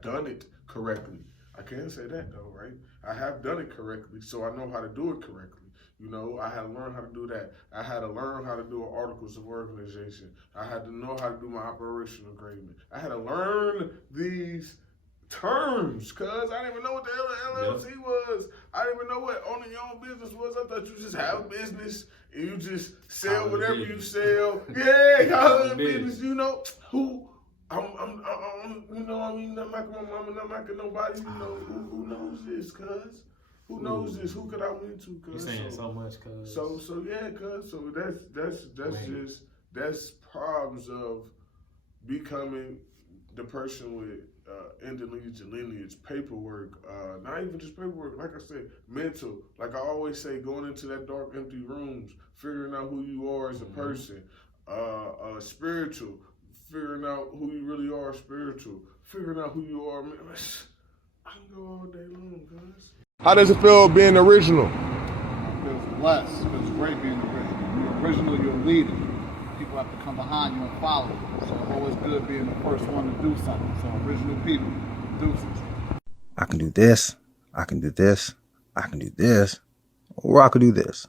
have done it correctly. I can't say that though, right? I have done it correctly, so I know how to do it correctly. You know, I had to learn how to do that. I had to learn how to do articles of organization. I had to know how to do my operational agreement. I had to learn these terms, cuz I didn't even know what the hell LLC was. I didn't even know what owning your own business was. I thought you just have a business and you just sell whatever you sell. Yeah, y'all business, you know. I'm, you know, I mean, not knocking my mama, not knocking nobody, you know, who knows this, cuz? Who knows this? Who could I win to, cuz? You're saying so much, cuz. So yeah, cuz. So that's problems of becoming the person with ending lineage, paperwork, not even just paperwork, like I said, mental. Like I always say, going into that dark, empty rooms, figuring out who you are as a person, spiritual, figuring out who you really are spiritual, figuring out who you are, man. I can go all day long, guys. How does it feel being original? It feels blessed. It feels great being original. You're original, you're a leader. People have to come behind you and follow you. So it's always good being the first one to do something. So original people, deuces. I can do this, I can do this, I can do this, or I could do this.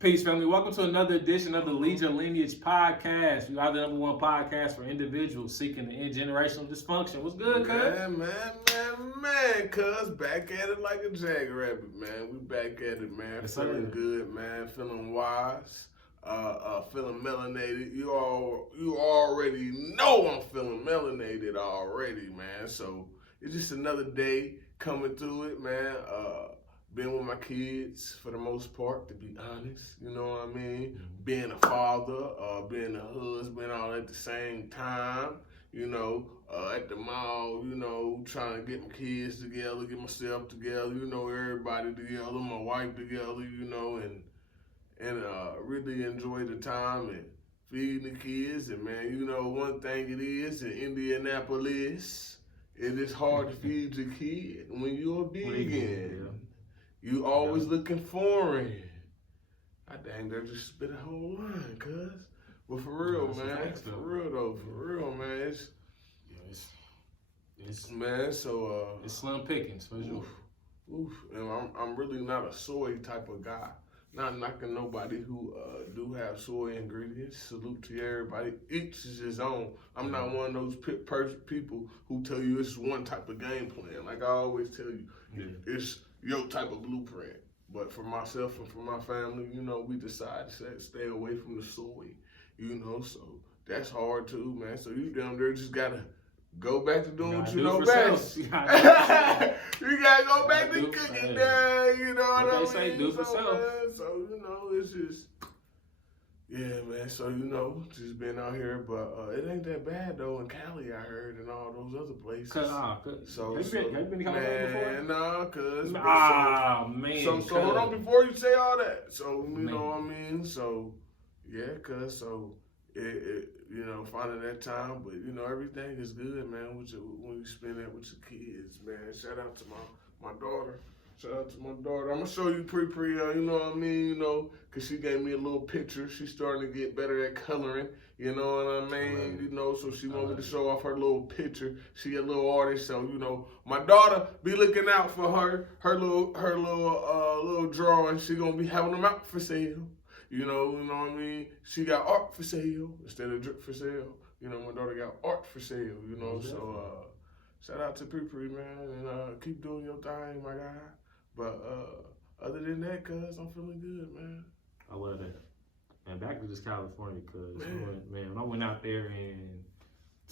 Peace, family. Welcome to another edition of the Lead Your Lineage podcast. We are the #1 podcast for individuals seeking to end generational dysfunction. What's good, cuz? Man, cuz back at it like a jackrabbit, man. We back at it, man. Yes, feeling good, man. Feeling wise. Feeling melanated. You already know I'm feeling melanated already, man. So it's just another day coming through it, man. Been with my kids for the most part, to be honest. You know what I mean? Being a father, being a husband, all at the same time. You know, at the mall, you know, trying to get my kids together, get myself together, you know, everybody together, my wife together, you know, and really enjoy the time and feeding the kids. And man, you know, one thing it is in Indianapolis, it is hard to feed your kid when you're a vegan. You always looking foreign. I dang, they just spit a whole line, cuz. But for real, man. For real, man. It's man. So it's slim pickings for sure. And I'm really not a soy type of guy. Not knocking nobody who do have soy ingredients. Salute to everybody. Each is his own. I'm not one of those people who tell you it's one type of game plan. Like I always tell you, it's your type of blueprint. But for myself and for my family, you know, we decided to stay away from the soy, you know, so that's hard too, man. So you down there just gotta go back to doing what you know best. You gotta go back to cooking there, you know what I mean? Say, do for self. So, you know, it's just, yeah, man. So, you know, just been out here, but it ain't that bad though in Cali, I heard, and all those other places. Have you been to California before? Nah, cuz. Man. So hold on before you say all that. So, you know what I mean? So, yeah, cuz, so, you know, finding that time, but, you know, everything is good, man, when you spend that with your kids, man. Shout out to my daughter. Shout out to my daughter. I'm going to show you Pre, you know what I mean, you know, because she gave me a little picture. She's starting to get better at coloring, you know what I mean, you know, so she wanted me to show off her little picture. She a little artist, so, you know, my daughter, be looking out for her little drawing. She going to be having them out for sale. You know what I mean? She got art for sale instead of drip for sale. You know, my daughter got art for sale, you know, so shout out to Pre, man, and keep doing your thing, my guy. But other than that, cuz, I'm feeling good, man. I love that. And back to this California, cuz, man, when I went out there in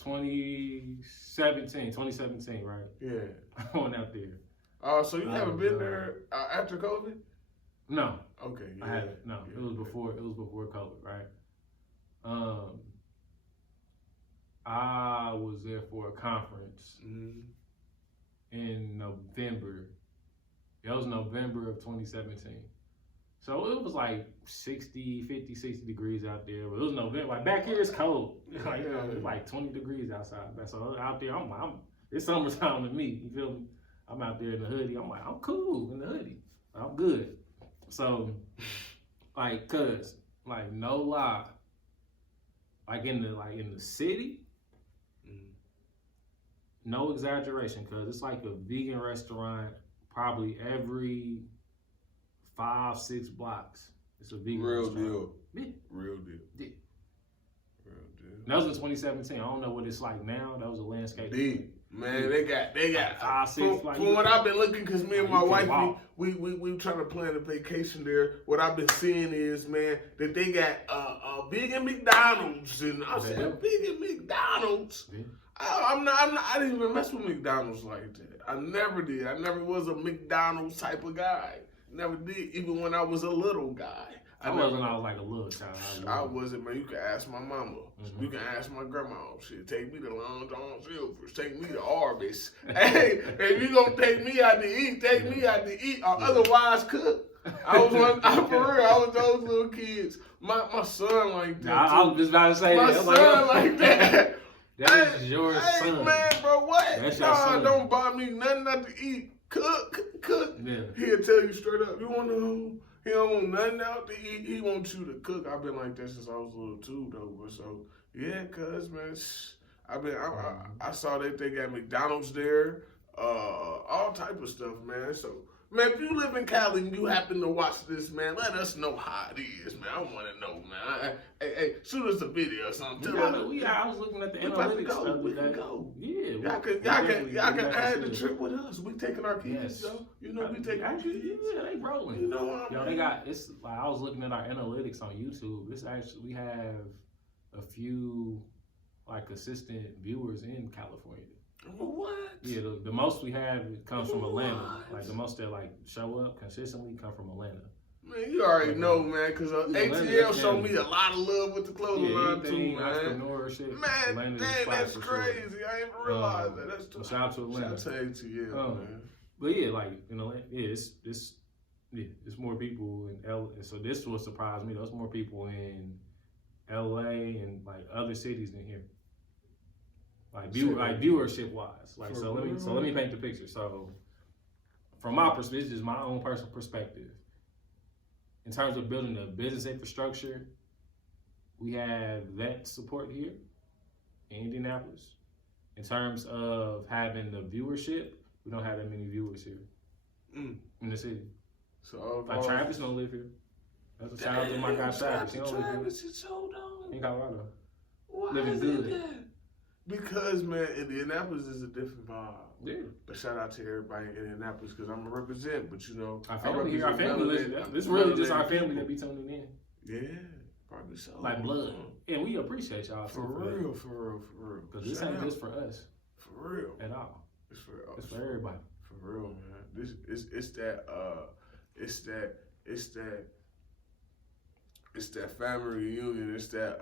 2017, right? Yeah. I went out there. So you haven't been there after COVID? No. Okay. Yeah. I haven't. No. Yeah, it was before COVID, right? I was there for a conference in November. That was November of 2017. So it was like 60 degrees out there. But it was November. Like back here it's cold. Like, you know, it's like 20 degrees outside. So out there, it's summertime to me. You feel me? I'm out there in the hoodie. I'm like, I'm cool in the hoodie. I'm good. So, like, cuz, like, no lie, Like in the city, no exaggeration, because it's like a vegan restaurant probably every 5-6 blocks. It's a vegan Real restaurant. deal. Yeah. Real deal. Yeah. Real deal. That was in 2017. I don't know what it's like now. That was a landscape. Deep. Man, they got Like 5, 6, like, from what I've been looking, because me and my wife, walk. we trying to plan a vacation there. What I've been seeing is, man, that they got vegan McDonald's, and I said, vegan McDonald's. Yeah. I didn't even mess with McDonald's like that. I never did. I never was a McDonald's type of guy. Never did, even when I was a little guy. I was when I was like a little child. I wasn't, man. You can ask my mama. You can ask my grandma. Shit, take me to Long John Silver's. Take me to Arby's. Hey, if you gonna take me out to eat, take me out to eat, or otherwise cook. I was for real. I was those little kids. My son like that. I was just about to say my that. son like that. That is your hey, son. man, bro, what? That's your son. Don't buy me nothing not to eat. Cook. Yeah. He'll tell you straight up. You want to? He don't want nothing out to eat. He wants you to cook. I've been like that since I was little too, though. But so yeah, cuz man, I saw that they got McDonald's there, all type of stuff, man. So man, if you live in Cali and you happen to watch this, man, let us know how it is, man. I want to know, man. Hey, shoot us a video or something. I was looking at the analytics the other we can day. go. Yeah, Y'all can add the trip with us. We taking our kids, though. You know, we taking our kids. Yeah, they rolling. You know what I mean? They got, it's like, I was looking at our analytics on YouTube. It's actually, we have a few like consistent viewers in California. What? Yeah, the most we have comes from Atlanta. Like the most that like show up consistently come from Atlanta. Man, you already know, man, because ATL showed me a lot of love with the clothing line too, man. Entrepreneurship. Man, dang, that's crazy. Sure. I didn't realize that. That's too. Shout out to Atlanta. Shout out to ATL, man. But yeah, like it's more people in LA. So this will surprise me. There's more people in LA and like other cities than here. Like viewership wise. Like so let me paint the picture. So from my perspective, this is my own personal perspective. In terms of building a business infrastructure, we have vet support here in Indianapolis. In terms of having the viewership, we don't have that many viewers here in the city. So like Travis don't live here. That's a shout out to my guy Travis. He don't live here. Travis is so dumb. In Colorado. Why Living is good. that? Because, man, Indianapolis is a different vibe. Yeah. But shout out to everybody in Indianapolis because I'm a represent. But, you know, our family here, our family listen. This really just our family that be tuning in. Yeah, probably so. Like blood. And we appreciate y'all for real. Because this ain't just for us. For real. At all. It's for us. It's for everybody. For real, man. It's that family reunion. It's that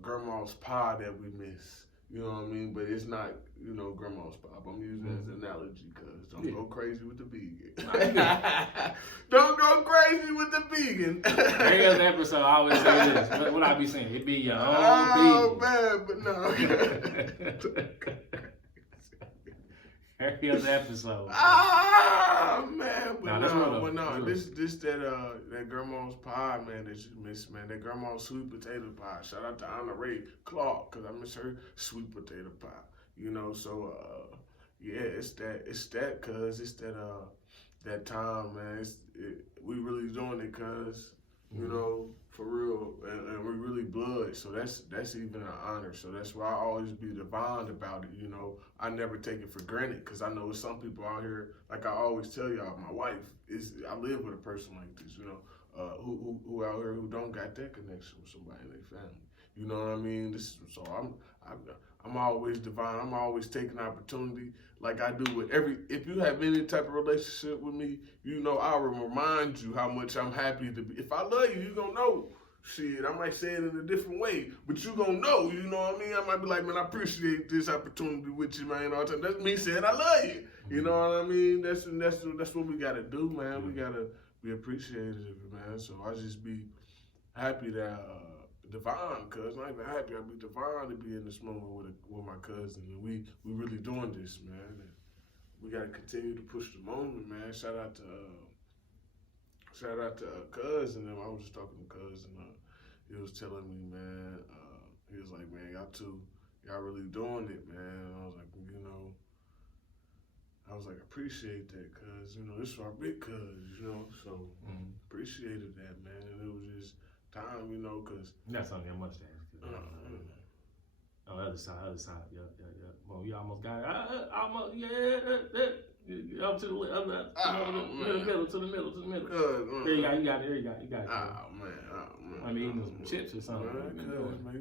grandma's pie that we miss. You know what I mean? But it's not, you know, grandma's pie. I'm using it as an analogy because don't go crazy with the vegan. Don't go crazy with the vegan. Every other episode, I always say this. What I be saying? It be your own oh, man, but no. Every other episode. Man, but no, this that grandma's pie, man, that you miss, man. That grandma's sweet potato pie. Shout out to Anna Ray Clark, cause I miss her sweet potato pie. You know, so yeah, it's that, cause it's that time, man. We really doing it, cause you know, for real, and we really blood, so that's even an honor. So that's why I always be divine about it. You know, I never take it for granted because I know some people out here, like I always tell y'all, my wife I live with a person like this, you know, who out here who don't got that connection with somebody in their family. You know what I mean? So I'm always divine. I'm always taking opportunity, like I do with if you have any type of relationship with me, you know, I will remind you how much I'm happy to be. If I love you, you gonna know. Shit, I might say it in a different way, but you gonna know, you know what I mean? I might be like, man, I appreciate this opportunity with you, man, all the time. That's me saying I love you. You know what I mean? That's what we gotta do, man. We gotta be appreciative, man. So I just be happy that divine, cuz not even happy. I be divine to be in this moment with my cousin, and we really doing this, man. And we gotta continue to push the moment, man. Shout out to cuz, and then I was just talking to cuz, and he was telling me, man, y'all really doing it, man. And I was like, appreciate that, cuz, this is our big cuz, so appreciated that, man. And it was just time, cuz. That's something I must ask. Oh, other side, yep. Well, you almost got it. Almost, up to the middle, to the middle. There you got it. Oh, man. I mean, eating some chips or something. Man, you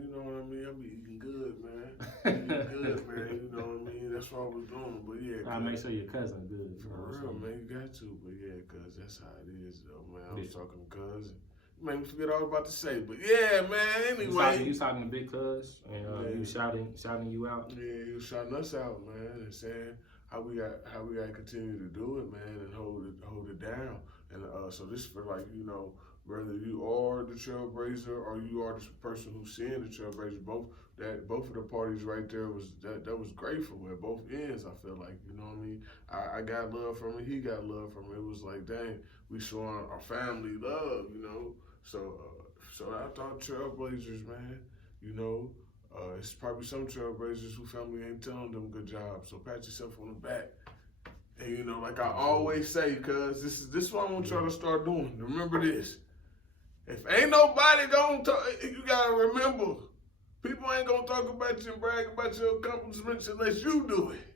know what I mean? I be eating good, man. Eating good, man. You know what I mean? That's what I was doing. But yeah, I make sure your cousin good. For real, man. You got to. But yeah, cuz that's how it is, though, man. I was talking to cuz. You made me forget all I was about to say. But yeah, man. Anyway, you talking to Big Cuz, and you shouting you out. Yeah, he was shouting us out, man, and saying how we got to continue to do it, man, and hold it down. And so this is for, like, whether you are the trailblazer or you are the person who's seeing the trailblazer, both of the parties right there was grateful at both ends. I feel like, you know what I mean. I got love from it. He got love from it. It was like, dang, we showing our family love, So I thought trailblazers, man, it's probably some trailblazers who family ain't telling them good job. So pat yourself on the back. And like I always say, cuz this is what I want y'all to start doing. Remember this. If ain't nobody gonna talk, you gotta remember, people ain't gonna talk about you and brag about your accomplishments unless you do it.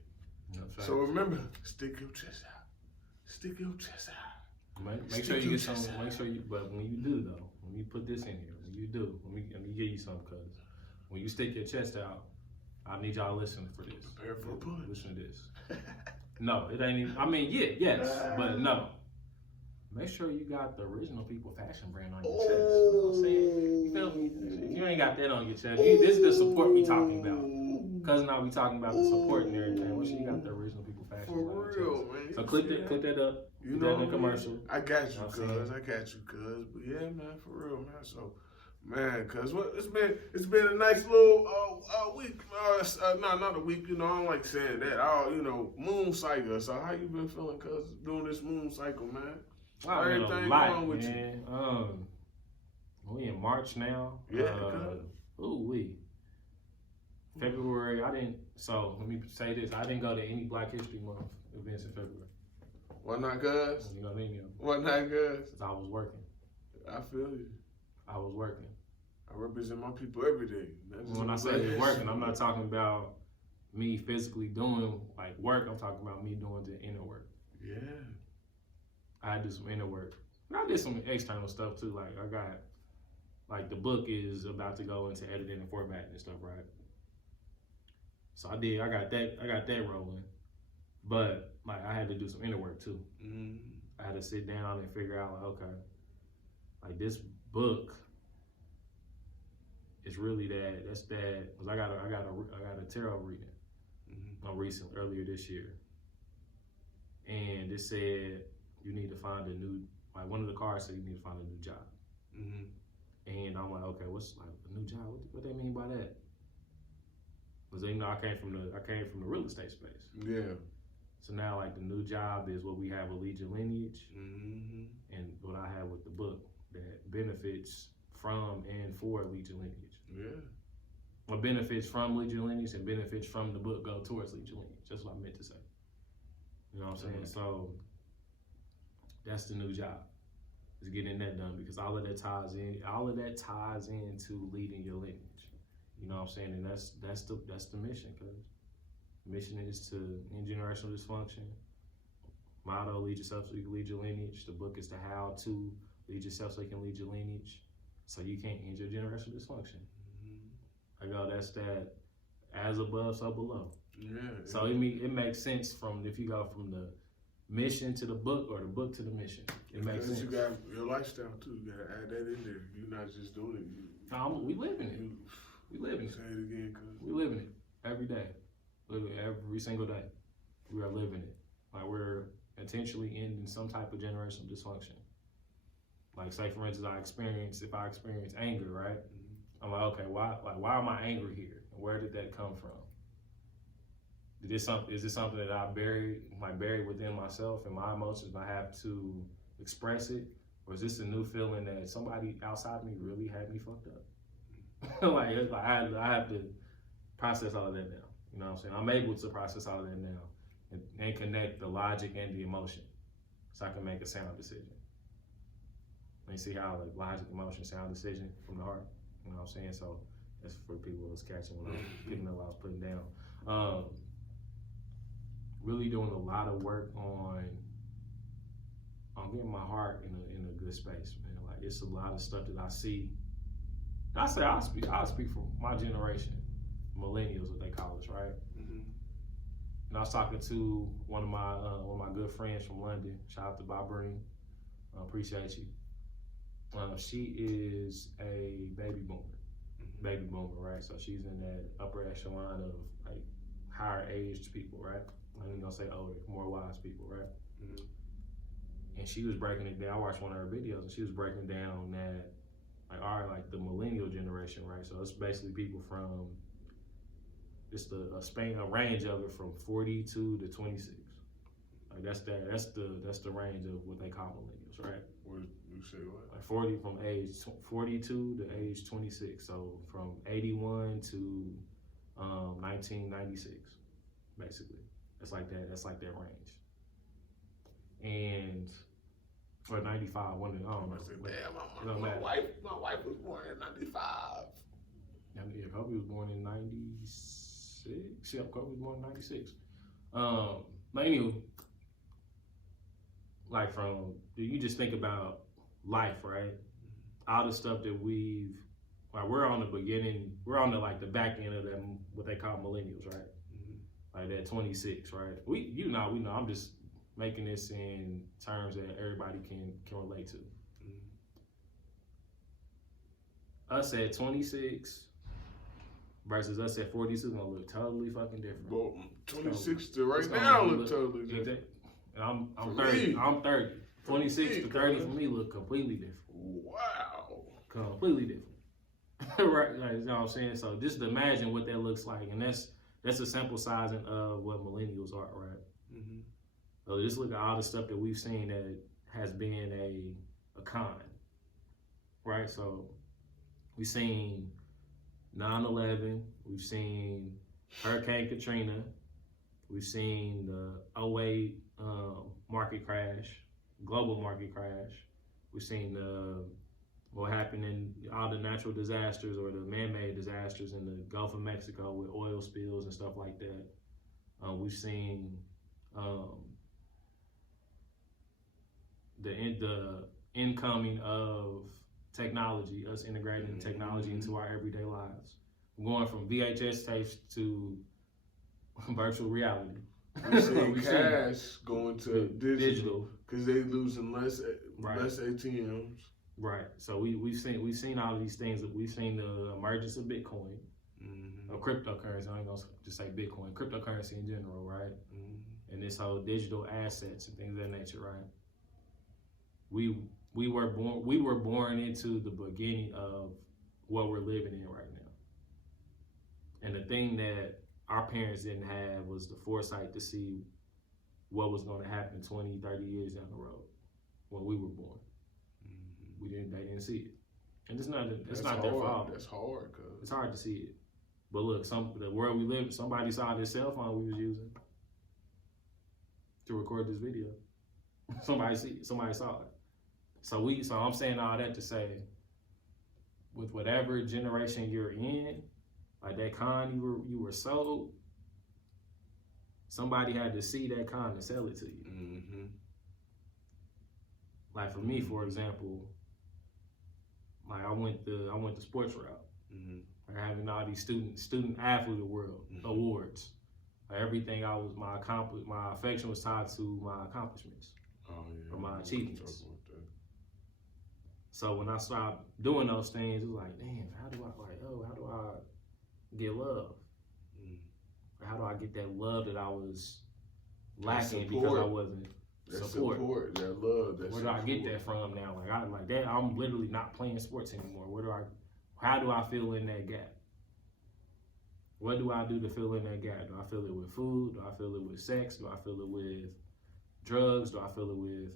So remember, stick your chest out. Stick your chest out. Make sure you get some. Make sure you. But when you do though, when you put this in here, when you do, let me give you some, cuz when you stick your chest out, I need y'all listening for this. Prepare for a punch. Listen to this. No, it ain't even. I mean, yes, but no. Make sure you got the original People fashion brand on your chest. You know what I'm saying? You feel me? If you ain't got that on your chest, this is the support we talking about. Cuz now we talking about the support and everything. Make sure you got the original People fashion brand on your chest. Man. So click that up. Put that in the commercial. I got you, cuz. But yeah, man, for real, man. So, man, cuz it's been a nice little week. Not a week. I don't like saying that. Moon cycle. So how you been feeling, cuz, doing this moon cycle, man? Everything going with you? We in March now. Yeah. February. So let me say this. I didn't go to any Black History Month events in February. Why not, cuz? You know what I mean? Why not, cuz? Because I was working. I feel you. I was working. I represent my people every day. When I say working, I'm not talking about me physically doing like work. I'm talking about me doing the inner work. Yeah. I did some inner work. And I did some external stuff too. Like I got, the book is about to go into editing and formatting and stuff, right? So I got that rolling. But I had to do some inner work too. Mm-hmm. I had to sit down and figure out, this book is really that. That's that. Cause I got a tarot reading earlier this year, and it said you need to find a new. One of the cards said you need to find a new job. Mm-hmm. And I'm like, okay, what's a new job? What they mean by that? Because I came from the real estate space. Yeah. So now the new job is what we have with Lead Your Lineage, mm-hmm. and what I have with the book that benefits from and for Lead Your Lineage. Yeah. What benefits from Lead Your Lineage and benefits from the book go towards Lead Your Lineage. That's what I meant to say. You know what I'm saying? So that's the new job, is getting that done, because all of that ties into leading your lineage. You know what I'm saying? And that's the mission, cuz. The mission is to end generational dysfunction. Motto, lead yourself so you can lead your lineage. The book is the how to lead yourself so you can lead your lineage, so you can't end your generational dysfunction. I go, that's that, as above, so below. Yeah. So it makes sense if you go from the mission to the book or the book to the mission. It makes sense. You got your lifestyle too. You gotta add that in there. You're not just doing it. We live in it. We live in it. Say it again, cuz. We live in it every day. Every single day. We are living it. We're intentionally ending some type of generational dysfunction. Say for instance, if I experience anger, right? Mm-hmm. I'm like, okay, why am I angry here? Where did that come from? Is this something that I buried within myself and my emotions, and I have to express it? Or is this a new feeling that somebody outside me really had me fucked up? I process all of that now. You know what I'm saying? I'm able to process all of that now and connect the logic and the emotion so I can make a sound decision. And you see how like logic, emotion, sound decision from the heart. You know what I'm saying? So that's for people who was catching what I was picking up, what I was putting down. Really doing a lot of work on getting my heart in a good space, man. Like it's a lot of stuff that I see. I say I'll speak for my generation, millennials, what they call us, right? Mm-hmm. And I was talking to one of my good friends from London. Shout out to Bobrine. Appreciate you. She is a baby boomer, right? So she's in that upper echelon of like higher aged people, right? I ain't gonna say older, more wise people, right? Mm-hmm. And she was breaking it down. I watched one of her videos, and she was breaking down that like the millennial generation, right? So it's basically people from just a range of it from 42 to 26. Like that's the range of what they call millennials, right? What you say? What? Like 40 from age 42 to age 26. So from 81 to 1996, basically. That's like that range. And or 95, one of them. I don't know. Damn, my wife was born in 95. Yeah, Kobe was born in 96. Yeah, Kobe was born in 96. But anyway, like you just think about life, right? All the stuff that we're on the beginning, we're on the back end of them, what they call millennials, right? Mm-hmm. Like that 26, right? We know, I'm just making this in terms that everybody can relate to. Mm-hmm. Us at 26 versus us at 42 gonna look totally fucking different. Well, 26 to right now look totally different. And I'm 30. I'm 30. 26 to 30 for me look completely different. Wow. Completely different. Right, like, you know what I'm saying? So just imagine what that looks like, and that's a sample sizing of what millennials are, right? Mm-hmm. So just look at all the stuff that we've seen that has been a con, right? So we've seen 9/11, we've seen Hurricane Katrina, we've seen the 08 market crash, global market crash. We've seen what happened in all the natural disasters or the man-made disasters in the Gulf of Mexico with oil spills and stuff like that. We've seen the incoming of technology, us integrating technology into our everyday lives. We're going from VHS tapes to virtual reality. We're seeing cash going to digital because they losing less ATMs. Right. So we've seen all of these things. We've seen the emergence of Bitcoin, or cryptocurrency. I ain't gonna just say Bitcoin, cryptocurrency in general, right? Mm-hmm. And this whole digital assets and things of that nature, right? We were born into the beginning of what we're living in right now. And the thing that our parents didn't have was the foresight to see what was going to happen 20, 30 years down the road when we were born. Mm-hmm. They didn't see it. And it's not their fault. That's hard, cuz. It's hard to see it. But look, the world we live in, somebody saw this cell phone we was using to record this video. Somebody saw it. So I'm saying all that to say, with whatever generation you're in, like that con you were sold, somebody had to see that con and sell it to you. Mm-hmm. Like for me, for example, like I went the sports route. Mm-hmm. Like having all these student athlete world awards. Like everything my affection was tied to my accomplishments. Or my achievements. So when I started doing those things, it was like, damn, how do I get love? How do I get that love that I was lacking because I wasn't support? That love, where do I get that from now? I'm literally not playing sports anymore. How do I fill in that gap? What do I do to fill in that gap? Do I fill it with food? Do I fill it with sex? Do I fill it with drugs? Do I fill it with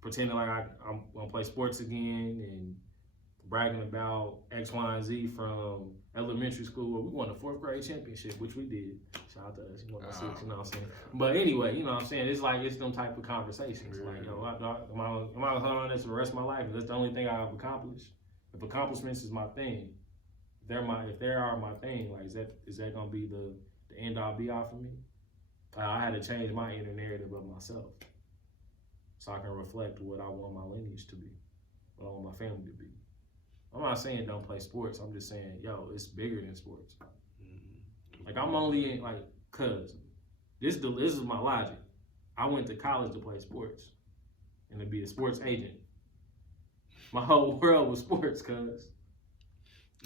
pretending like I'm gonna play sports again and bragging about X, Y, and Z from elementary school where we won the 4th grade championship, which we did. Shout out to us, you won the 6th, you know what I'm saying? But anyway, you know what I'm saying? It's like, it's them type of conversations. Like, yo, am I gonna hold on this for the rest of my life? That's the only thing I've accomplished. If accomplishments is my thing, if they are my thing, like, is that gonna be the end all be all for me? I had to change my inner narrative of myself so I can reflect what I want my lineage to be, what I want my family to be. I'm not saying don't play sports. I'm just saying, yo, it's bigger than sports. Like, I'm only in, like, cause this is my logic. I went to college to play sports and to be a sports agent. My whole world was sports, cuz.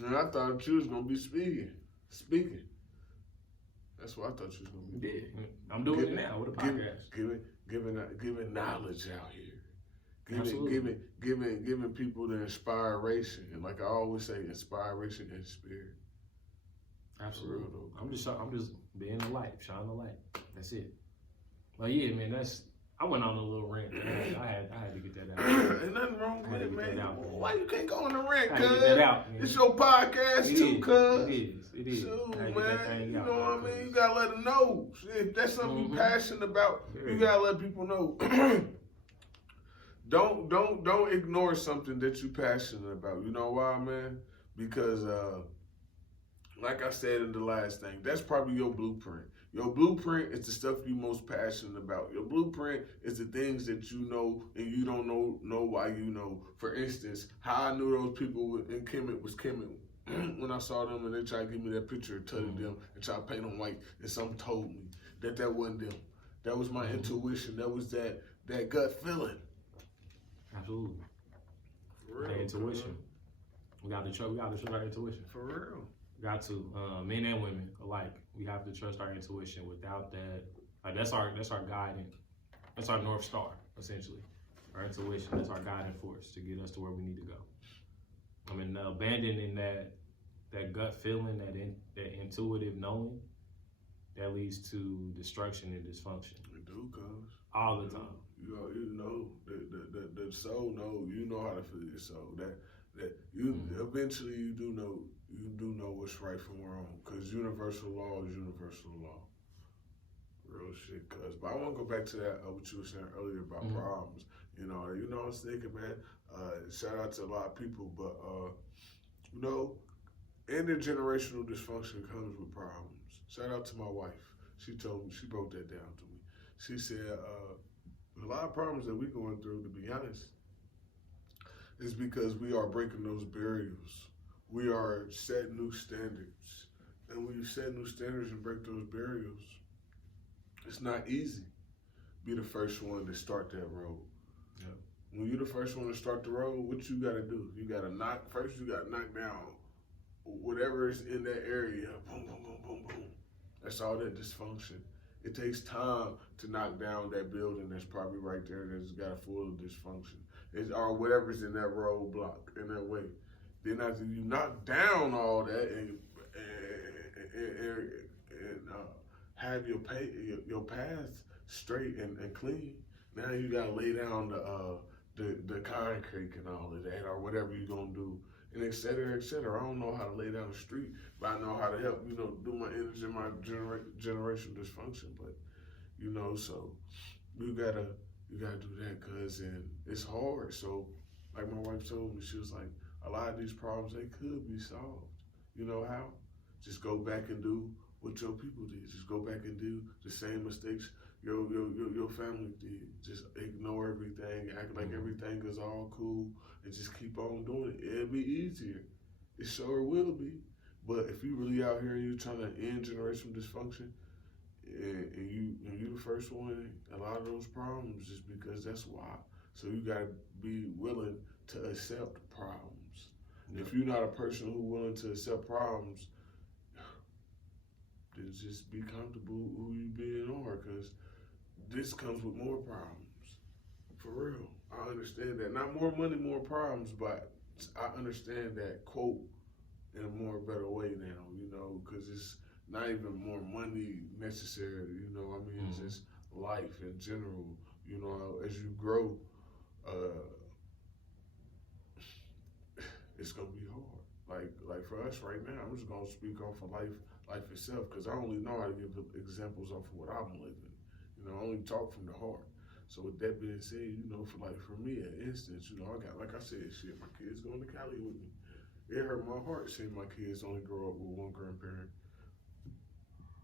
And I thought you was gonna be speaking. That's what I thought you was gonna be. Yeah, I'm doing it now with a podcast. Giving knowledge out here. Absolutely. Giving people the inspiration. And like I always say, inspiration and spirit. Absolutely. I'm just being the light, shining the light. That's it. But yeah, man, I went on a little rant. I had to get that out. Ain't nothing wrong with it, man. Why you can't go on the I rant, had to get that out, cuz? man. It's your podcast too, cuz. It is. Shoot, I had to man. get that thing You out, know what I man, mean? You gotta let them know. If that's something you're passionate about, you gotta let people know. Don't ignore something that you're passionate about. You know why, man? Because like I said in the last thing, that's probably your blueprint. Your blueprint is the stuff you're most passionate about. Your blueprint is the things that you know and you don't know why you know. For instance, how I knew those people in Kemet was Kemet when I saw them and they tried to give me that picture of them and tried to paint them white, and something told me that wasn't them. That was my intuition. That was that gut feeling. Absolutely. For real. That intuition. We got to trust our intuition. For real. Got to, men and women alike. We have to trust our intuition. Without that, like, that's our guiding, that's our North Star, essentially. Our intuition, that's our guiding force to get us to where we need to go. I mean, abandoning that gut feeling, that intuitive knowing, that leads to destruction and dysfunction. We do, cuz. All the time. You know, the soul know, you know how to feel your soul. That you eventually you do know what's right from wrong, because universal law is universal law. Real shit, cuz. But I want to go back to that what you were saying earlier about problems. You know, I was thinking, man. Shout out to a lot of people, but you know, intergenerational dysfunction comes with problems. Shout out to my wife. She told me, she broke that down to me. She said a lot of problems that we're going through, to be honest, is because we are breaking those barriers. We are setting new standards. And when you set new standards and break those barriers, it's not easy. Be the first one to start that road. Yeah. When you're the first one to start the road, what you gotta do? You gotta knock down whatever is in that area. Boom, boom, boom, boom, boom. That's all that dysfunction. It takes time to knock down that building that's probably right there that's got a full of dysfunction. Or whatever's in that roadblock, in that way. Then after you knock down all that and have your path straight and clean, now you gotta lay down the concrete and all of that, or whatever you're gonna do, and et cetera, et cetera. I don't know how to lay down the street, but I know how to help, do my energy, my generational dysfunction. But, so you gotta do that, cuz, and it's hard. So, like my wife told me, she was like, a lot of these problems, they could be solved. You know how? Just go back and do what your people did. Just go back and do the same mistakes your family did. Just ignore everything, act like everything is all cool, and just keep on doing it. It'll be easier. It sure will be. But if you really out here and you trying to end generational dysfunction, and you the first one, a lot of those problems is because that's why. So you gotta be willing to accept problems. Yep. If you're not a person who's willing to accept problems, then just be comfortable who you being are, because this comes with more problems. For real. I understand that. Not more money, more problems, but I understand that quote in a more better way now, because it's not even more money necessarily, I mean, it's just life in general, as you grow, it's gonna be hard. Like for us right now, I'm just gonna speak on for life itself, because I only know how to give examples off of what I'm living. You know, I only talk from the heart. So with that being said, you know, for me, an instance, you know, I got, like I said, shit, my kids going to Cali with me. It hurt my heart seeing my kids only grow up with one grandparent.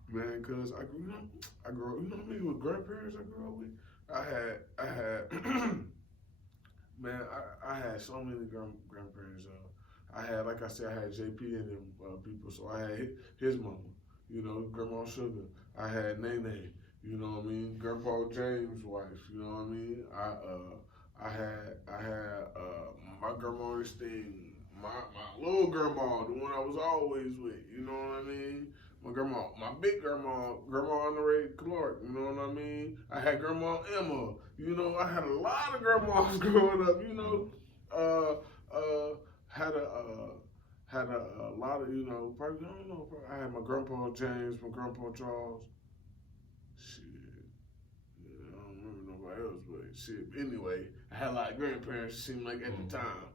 Man, cause I grew up, you know how many with grandparents I grew up with? I had, man, I had so many grandparents. I had, like I said, I had JP and them people. So I had his mama, you know, Grandma Sugar. I had Nene, you know what I mean? Grandpa James' wife, you know what I mean? I had my grandma Ernestine, my little grandma, the one I was always with, you know what I mean? My grandma, my big grandma, Grandma Honoré Clark, you know what I mean? I had Grandma Emma, you know, I had a lot of grandmas growing up, you know. Had a lot of, you know, probably, I don't know, I had my grandpa James, my grandpa Charles. Shit, yeah, I don't remember nobody else, but shit. Anyway, I had a lot of grandparents. It seemed like at the time,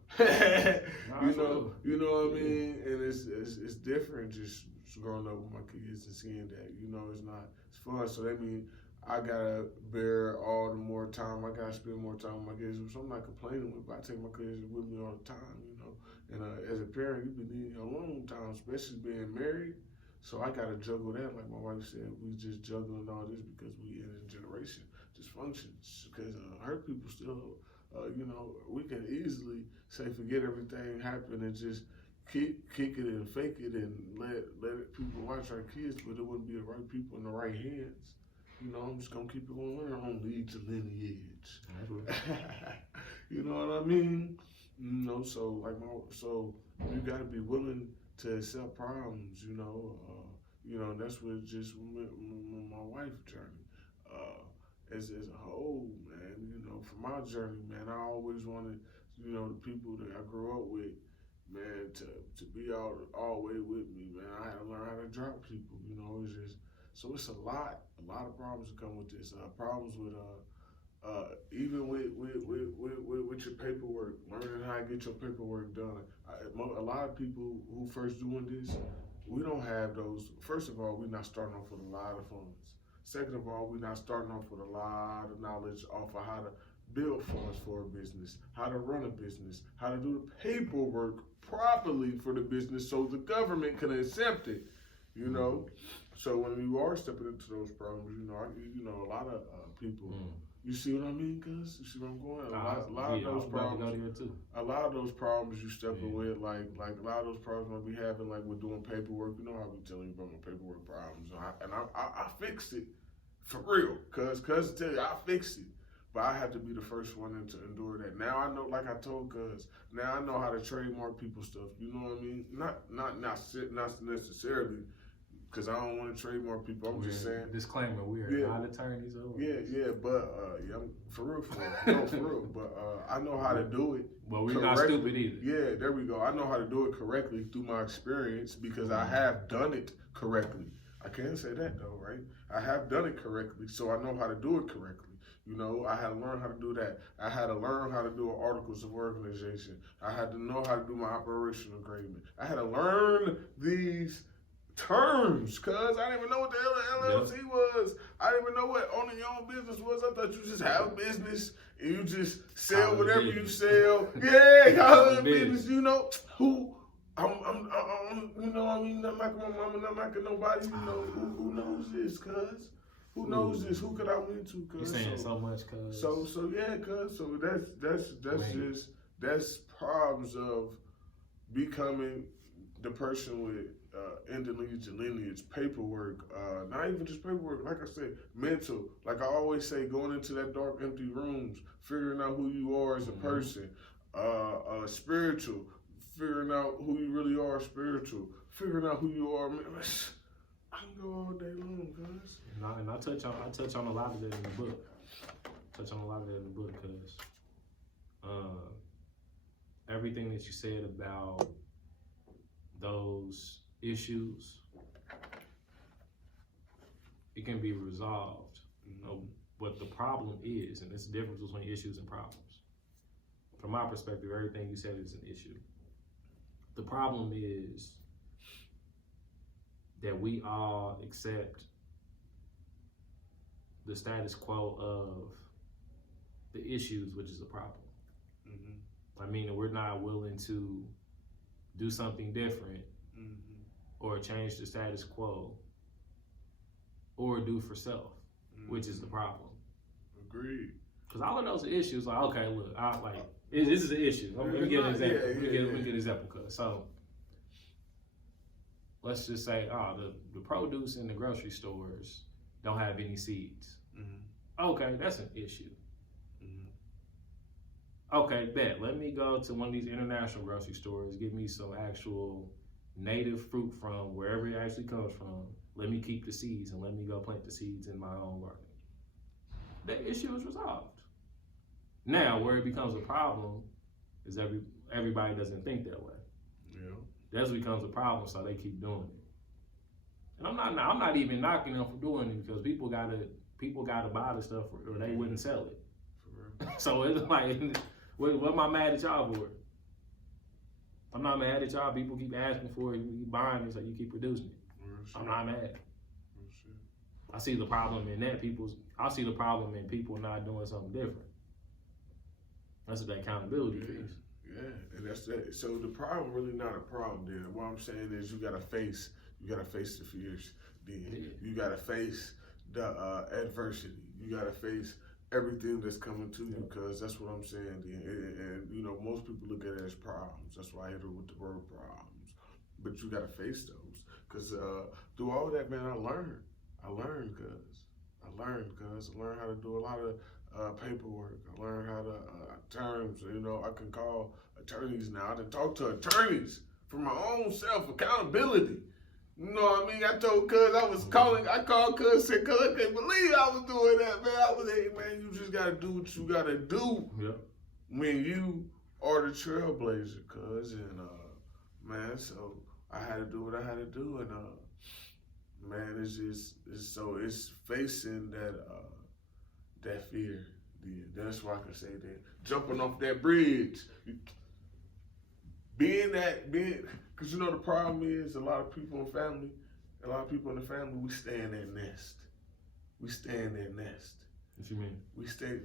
you know what I mean. And it's different just growing up with my kids and seeing that. You know, it's fun. So that means I gotta bear all the more time. I gotta spend more time with my kids, which I'm not complaining with. But I take my kids with me all the time. You know, and as a parent, you been needing a long time, especially being married. So I gotta juggle that, like my wife said. We just juggling all this because we in a generation dysfunctions. Because hurt people still, you know, we can easily say forget everything happened and just kick it and fake it and let people watch our kids, but it wouldn't be the right people in the right hands. You know, I'm just gonna keep it going. We're gonna lead to lineage. You know what I mean? You know, so you gotta be willing to accept problems. You know, that's what just my wife's journey. As a whole, man. You know, for my journey, man, I always wanted, you know, the people that I grew up with, man, to be all the way with me, man. I had to learn how to drop people. You know, it's just. So it's a lot of problems that come with this. Problems with even with your paperwork, learning how to get your paperwork done. A lot of people who first doing this, we don't have those. First of all, we're not starting off with a lot of funds. Second of all, we're not starting off with a lot of knowledge off of how to build funds for a business, how to run a business, how to do the paperwork properly for the business so the government can accept it. You know. So when you are stepping into those problems, you know, a lot of people. You see what I mean, cuz? You see where I'm going? A lot of those problems. A lot of those problems you stepping with, like a lot of those problems I be having, like with doing paperwork. You know, I be telling you about my paperwork problems, and I fixed it for real, cuz tell you I fixed it. But I have to be the first one to endure that. Now I know, like I told cuz, now I know how to trademark people's stuff. You know what I mean? Not necessarily. Because I don't want to trademark people. I'm just saying. Disclaimer: we are not attorneys. But for real. No, for real. But I know how to do it. But we're not stupid either. Yeah, there we go. I know how to do it correctly through my experience because I have done it correctly. I can't say that though, right? I have done it correctly, so I know how to do it correctly. You know, I had to learn how to do that. I had to learn how to do articles of organization. I had to know how to do my operational agreement. I had to learn these terms, cuz I didn't even know what the LLC was. I didn't even know what owning your own business was. I thought you just have a business and you just sell whatever you sell. Yeah, y'all have a business, you know. I'm you know, I mean, not knocking my mama, not knocking nobody, you know, who knows this, cuz? Who knows this? Who could I win to, cuz? You're saying so much, cuz. So yeah, cuz. So that's problems of becoming the person with ending lineage, paperwork, not even just paperwork, like I said, mental. Like I always say, going into that dark, empty rooms, figuring out who you are as a person, spiritual, figuring out who you really are spiritual, figuring out who you are, man. I can go all day long, guys. And I touch on a lot of that in the book. Because everything that you said about those issues, it can be resolved. You know, what the problem is, and it's the difference between issues and problems. From my perspective, everything you said is an issue. the problem is that we all accept the status quo of the issues, which is a problem. I mean, we're not willing to do something different or change the status quo or do for self, which is the problem. Agreed. Because all of those issues, like, okay, look, this is an issue. Let me give an example. Let me give an example. So let's just say, the produce in the grocery stores don't have any seeds. Okay, that's an issue. Okay, bet. Let me go to one of these international grocery stores, get me some actual native fruit from wherever it actually comes from. Let me keep the seeds and let me go plant the seeds in my own garden. The issue is resolved. Now, where it becomes a problem is everybody doesn't think that way. Yeah. That becomes a problem, so they keep doing it. And I'm not even knocking them for doing it because people gotta buy the stuff or they wouldn't sell it. For real. So it's like, what am I mad at y'all for? I'm not mad at y'all. People keep asking for it, you keep buying it, so you keep producing it. I'm not mad. I see the problem in that I see the problem in people not doing something different. That's the accountability piece. Yeah, and that's that. So the problem really not a problem then. What I'm saying is you gotta face the fears. Then you gotta face the adversity. You gotta face everything that's coming to you, because that's what I'm saying. And you know, most people look at it as problems. That's why I hit it with the word problems. But you gotta face those, because through all that, man, I learned because I learned how to do a lot of paperwork. I learned how to terms. You know, I can call attorneys now. I can talk to attorneys for my own self accountability. You know what I mean? I told Cuz I called Cuz, said, Cuz, I can't believe I was doing that, man. I was, hey, man, you just gotta do what you gotta do when you are the trailblazer, Cuz. And man, so I had to do what I had to do, and man, it's facing that fear. Yeah, that's why I can say that. Jumping off that bridge. Because you know the problem is a lot of people in the family, we stay in that nest. What you mean?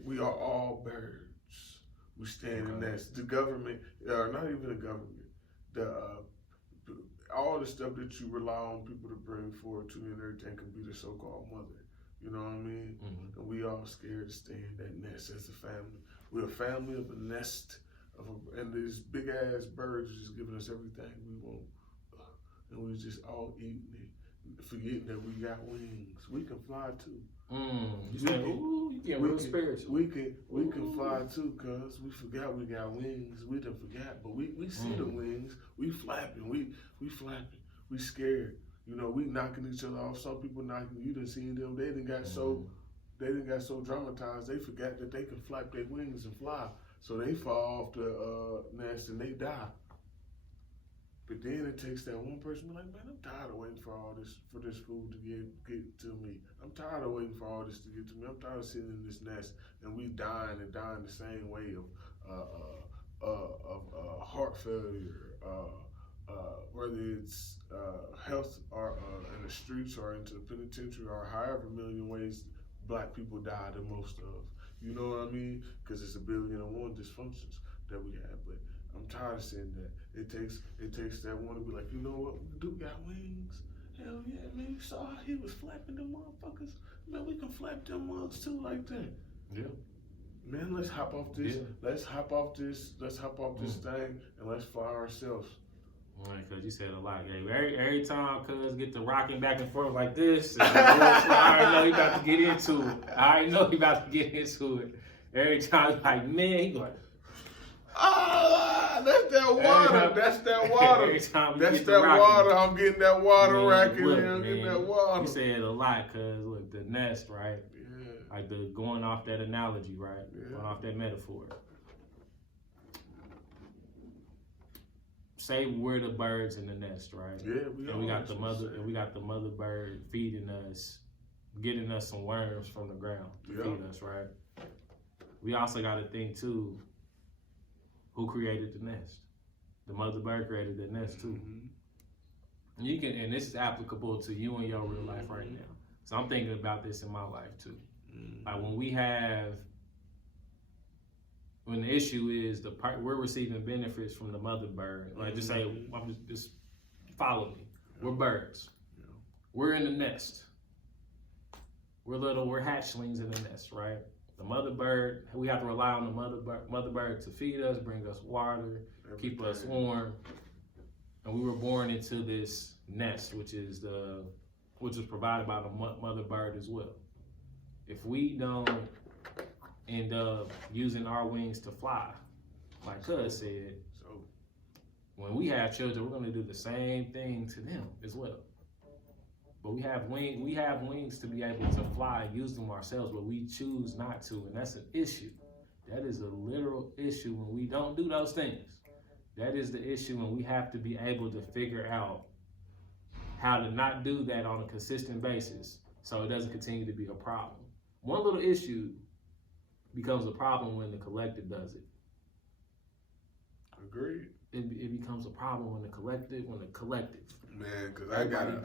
We are all birds. We stay in the nest. The government, not even the government, all the stuff that you rely on people to bring forward to you and everything can be the so-called mother. You know what I mean? And we all scared to stay in that nest as a family. We're a family of a nest, and these big ass birds are just giving us everything we want. And we just all eating it, forgetting that we got wings. We can fly too. You get real spiritual. We can fly too, cuz we forgot we got wings. We done forgot, but we see the wings. We flapping, we flapping. We scared. You know, we knocking each other off. Some people knocking. You done seen them. They done got so dramatized. They forgot that they can flap their wings and fly. So they fall off the nest and they die. But then it takes that one person be like, man, I'm tired of waiting for all this, for this food to get to me. I'm tired of waiting for all this to get to me. I'm tired of sitting in this nest and we dying the same way of heart failure, whether it's health or in the streets or into the penitentiary or however million ways black people die the most of. You know what I mean? Because it's 1 billion and one dysfunctions that we have. But I'm tired of saying that. It takes that one to be like, you know what? We do got wings. Hell yeah, man. You saw how he was flapping them motherfuckers. Man, we can flap them mugs too like that. Yeah. Man, let's hop off this. Yeah. Let's hop off this thing and let's fly ourselves. Right, cause you said a lot. Yeah, every time Cuz get to rocking back and forth like this, I already know he about to get into it. Every time, like, man, he going. That's that water. That's that water. That's that water. I'm getting that water racking. I'm getting that water. You said a lot, cuz look, the nest, right? Yeah. Like going off that analogy, right? Yeah. Going off that metaphor. Say we're the birds in the nest, right? Yeah, we got the mother bird feeding us, getting us some worms from the ground to feed us, right? We also got to think too, who created the nest? The mother bird created the nest too. Mm-hmm. You can, and this is applicable to you in your real life right now. So I'm thinking about this in my life too. Mm-hmm. Like when the issue is the part we're receiving benefits from the mother bird. Like just say, just follow me. We're birds. Yeah. We're in the nest. We're hatchlings in the nest, right? The mother bird, we have to rely on the mother bird to feed us, bring us water, keep us warm. And we were born into this nest, which is provided by the mother bird as well. If we don't end up using our wings to fly, like Cuz said, when we have children, we're going to do the same thing to them as well. But we have wings to be able to fly, use them ourselves, but we choose not to, and that's an issue. That is a literal issue when we don't do those things. That is the issue when we have to be able to figure out how to not do that on a consistent basis so it doesn't continue to be a problem. One little issue becomes a problem when the collective does it. Agreed. It becomes a problem when the collective. Man, because I gotta.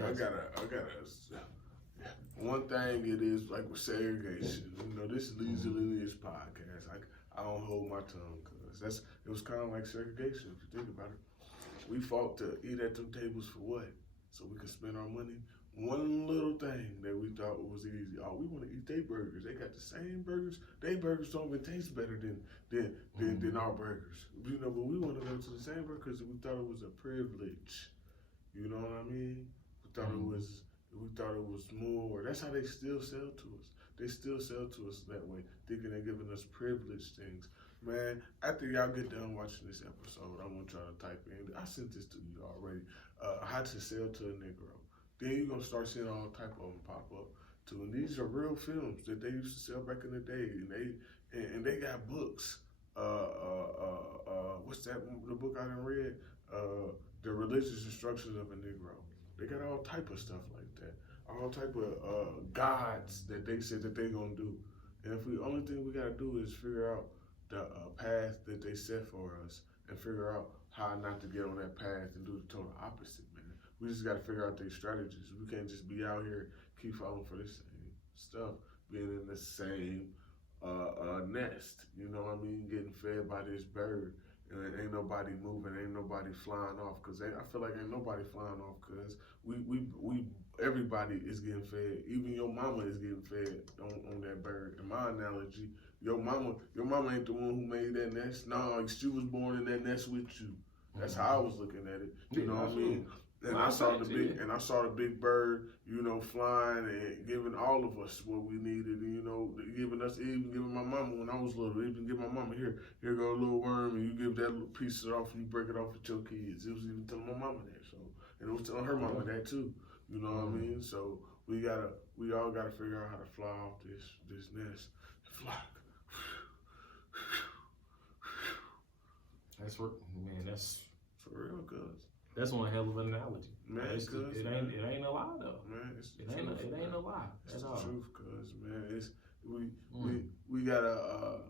One thing it is like with segregation. You know, this leads to lineage podcast. I don't hold my tongue because it was kind of like segregation if you think about it. We fought to eat at them tables for what? So we could spend our money. One little thing that we thought was easy. Oh, we want to eat their burgers. They got the same burgers. Their burgers don't even taste better than our burgers. You know, but we want to go to the same burger because we thought it was a privilege. You know what I mean? We thought it was more. That's how they still sell to us. They still sell to us that way, thinking they're giving us privileged things. Man, after y'all get done watching this episode, I want y'all to type in. I sent this to you already. How to sell to a Negro. Then you're gonna start seeing all type of them pop up too. And these are real films that they used to sell back in the day, and they got books. What's that? The book I done read. The Religious Instructions of a Negro. They got all type of stuff like that. All type of gods that they said that they gonna do. And only thing we gotta do is figure out the path that they set for us and figure out how not to get on that path and do the total opposite, man. We just gotta figure out their strategies. We can't just be out here keep falling for the same stuff, being in the same nest. You know what I mean? Getting fed by this bird. And ain't nobody moving, ain't nobody flying off. Cause I feel like ain't nobody flying off. Cause everybody is getting fed. Even your mama is getting fed on that bird. In my analogy, your mama ain't the one who made that nest. No, she was born in that nest with you. That's how I was looking at it. You know what I mean? And I saw the big bird, you know, flying and giving all of us what we needed, and, you know, even giving my mama when I was little, even give my mama here go a little worm, and you give that little piece off and you break it off with your kids. It was even telling my mama that, so, and it was telling her mama that too. You know what I mean? So we all gotta figure out how to fly off this nest. Fly. That's For real, cuz. That's one hell of an analogy. Man, it ain't a lie though. Man, it's the it truth. It ain't a lie. It's the truth, cuz, man. It's we gotta I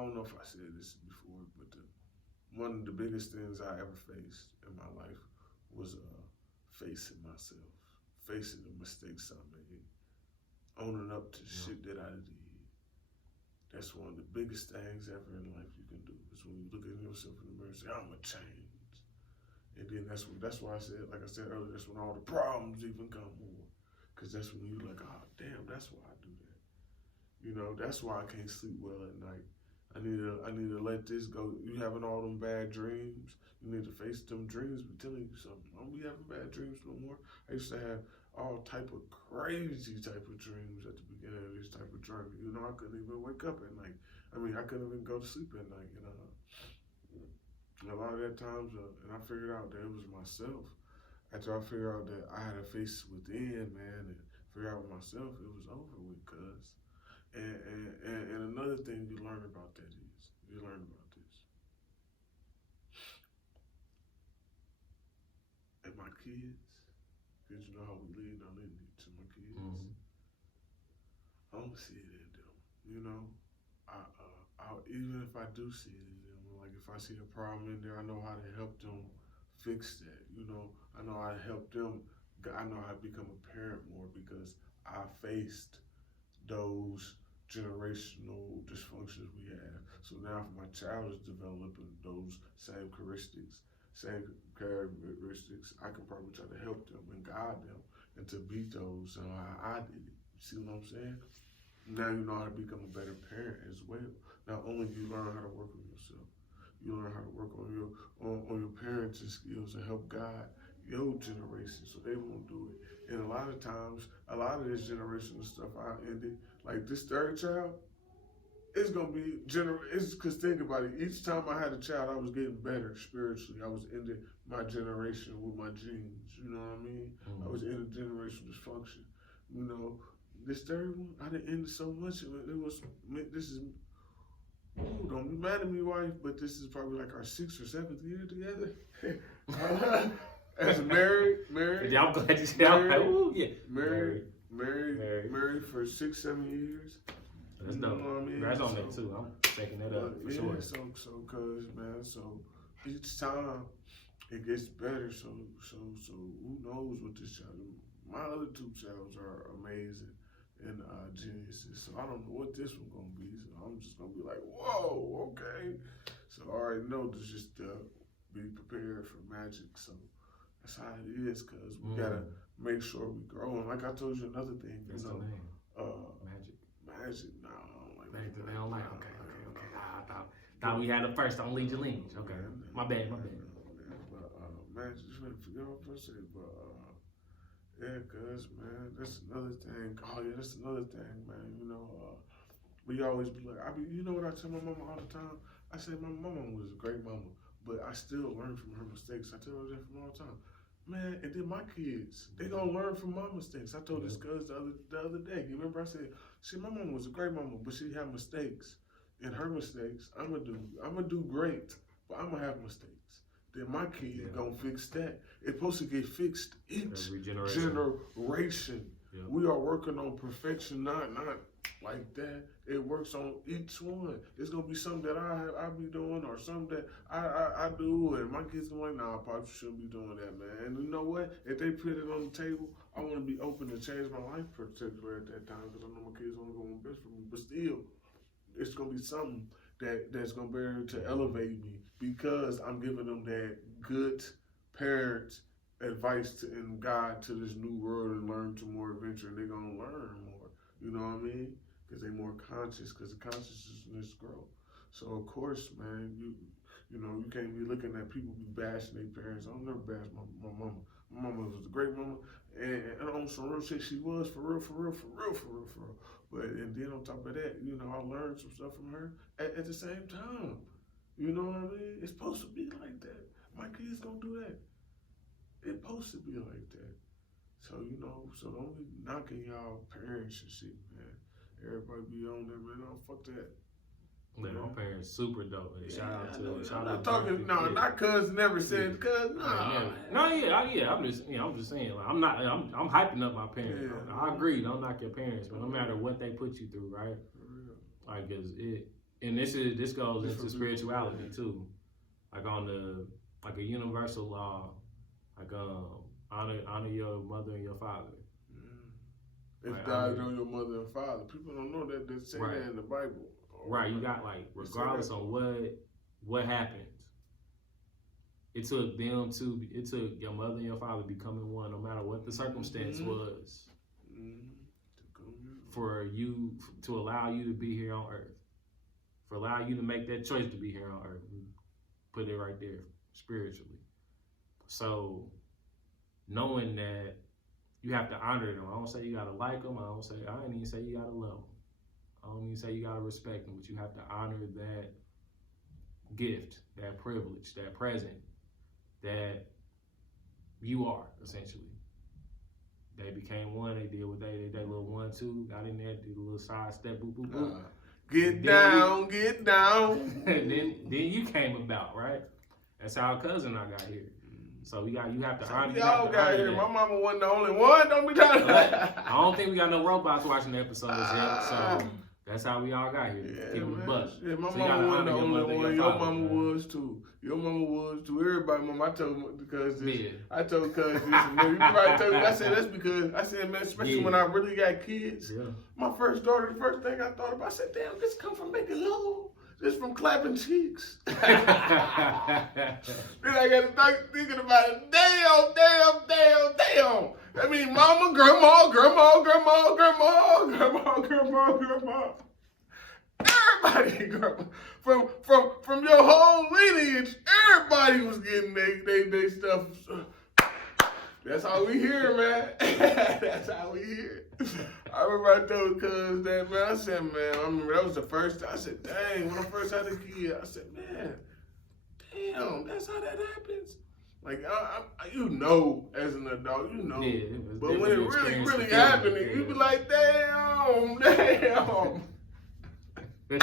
don't know if I said this before, but one of the biggest things I ever faced in my life was facing myself, facing the mistakes I made, owning up to shit that I did. That's one of the biggest things ever in life you can do, is when you look at yourself in the mirror and say, I'm gonna change. And then that's why I said, like I said earlier, that's when all the problems even come more. Cause that's when you're like, oh damn, that's why I do that. You know, that's why I can't sleep well at night. I need to let this go. You having all them bad dreams, you need to face them dreams, but telling you something. I don't be having bad dreams no more. I used to have all type of crazy type of dreams at the beginning of this type of journey. You know, I couldn't even wake up at night. I mean, I couldn't even go to sleep at night. You know, a lot of that times, and I figured out that it was myself. After I figured out that I had a face within, man, and figure out myself, it was over with, cuz. And another thing you learn about that is, you learn about this. And my kids, because you know how we lead our lineage to my kids. Mm-hmm. I don't see it in them. You know, even if I do see it in them, like if I see a problem in there, I know how to help them fix that. You know, I know how to help them. I know how to become a parent more because I faced those generational dysfunctions we have. So now if my child is developing those same characteristics, I can probably try to help them and guide them and to beat those how I did it. You see what I'm saying? Now you know how to become a better parent as well. Not only do you learn how to work on yourself, you learn how to work on your parenting skills and help guide your generation so they won't do it. And a lot of times, a lot of this generational stuff I ended, like this third child, it's gonna be it's because think about it, each time I had a child, I was getting better spiritually. I was ending my generation with my genes, you know what I mean? I was ending generational dysfunction. You know, this third one, I didn't end it so much. Don't be mad at me, wife, but this is probably like our 6th or 7th year together. As married. Yeah, I'm glad you said. I'm like, ooh, yeah. Married for 6-7 years. That's dope. You know what I mean? That's on there too. I'm checking that up for sure. So each time it gets better. So who knows what this child? My other 2 childs are amazing and geniuses. So I don't know what this one gonna be. So I'm just gonna be like, whoa, okay. So I already know to just be prepared for magic. So that's how it is, cause we gotta make sure we grow. And like I told you, another thing, That's you know, the name. Magic. No, I don't like that. They don't like. Okay. I thought we had it first on Lead Your Lineage. Okay, my bad. But magic, just forget what I said. But yeah, cause man, that's another thing. Oh yeah, that's another thing, man. You know, we always be like, you know what I tell my mama all the time? I say my mama was a great mama, but I still learn from her mistakes. I tell her that from all the time. Man, and then my kids, they gonna learn from my mistakes. I told this cuz the other day. You remember I said, see, my mama was a great mama, but she had mistakes. And her mistakes, I'm gonna do great, but I'm gonna have mistakes. Then my kid gonna fix that. It's supposed to get fixed each generation. Yeah. We are working on perfection, not like that. It works on each one. It's gonna be something that I be doing or something that I do, and my kids gonna like, nah, Pops, you shouldn't be doing that, man. And you know what? If they put it on the table, I want to be open to change my life particularly at that time because I know my kids only going best for me. But still, it's gonna be something that's gonna be able to elevate me because I'm giving them that good parent advice and guide to this new world and learn to more adventure, and they're gonna learn more. You know what I mean? Because they're more conscious, because the consciousness grow. So of course, man, you know, you can't be looking at people be bashing their parents. I'll never bash my mama. My mama was a great mama, and on some real shit, she was for real. But and then on top of that, you know, I learned some stuff from her at the same time. You know what I mean? It's supposed to be like that. My kids gonna do that. It's supposed to be like that. So, you know, so don't be knocking y'all parents and shit, man. Everybody be on there, man. Oh, fuck that. Man, my parents super dope. Shout out to I'm not talking, not cuz never said cuz, I'm just saying, like, I'm hyping up my parents. Yeah. I agree, don't knock your parents, but no matter what they put you through, right? Like, this goes into spirituality too. Like like a universal law, like honor your mother and your father. If like, died on your mother and father, people don't know that they say that in the Bible. Right, you got like regardless of what happens, it took your mother and your father becoming one, no matter what the circumstance was, for you to allow you to be here on earth, for allow you to make that choice to be here on earth. Put it right there spiritually. So knowing that you have to honor them. I don't say you gotta like them. I ain't even say you gotta love them. I don't even say you gotta respect them, but you have to honor that gift, that privilege, that present that you are, essentially. They became one, they did what they did, that little 1-2, got in there, did a little side step, boop, boop, boop. Get down. And then you came about, right? That's how cousin I got here. So you have to honor. We all got here. My mama wasn't the only one. Don't be talking. I don't think we got no robots watching the episodes yet. So That's how we all got here. Yeah, Keep it man. buck. Yeah, my So mama wasn't the only one. Your father, mama man. was too. Your mama was too. Everybody, mama. I told because this. Yeah. I told cuz this. Man, you probably told me. I said that's because I said, man, especially when I really got kids. Yeah. My first daughter, the first thing I thought about, I said, damn, this come from making love. This from clapping cheeks. Then I got to start thinking about it. Damn. I mean, mama, grandma. Everybody, from your whole lineage, everybody was getting they stuff. That's how we hear, man. That's how we hear. I remember I told cuz that, man. I said, man, I remember that was the first time. I said, dang, when I first had a kid, I said, man, damn, that's how that happens. Like, you know, as an adult, you know. Yeah, but when it really happened, you be like, damn. Then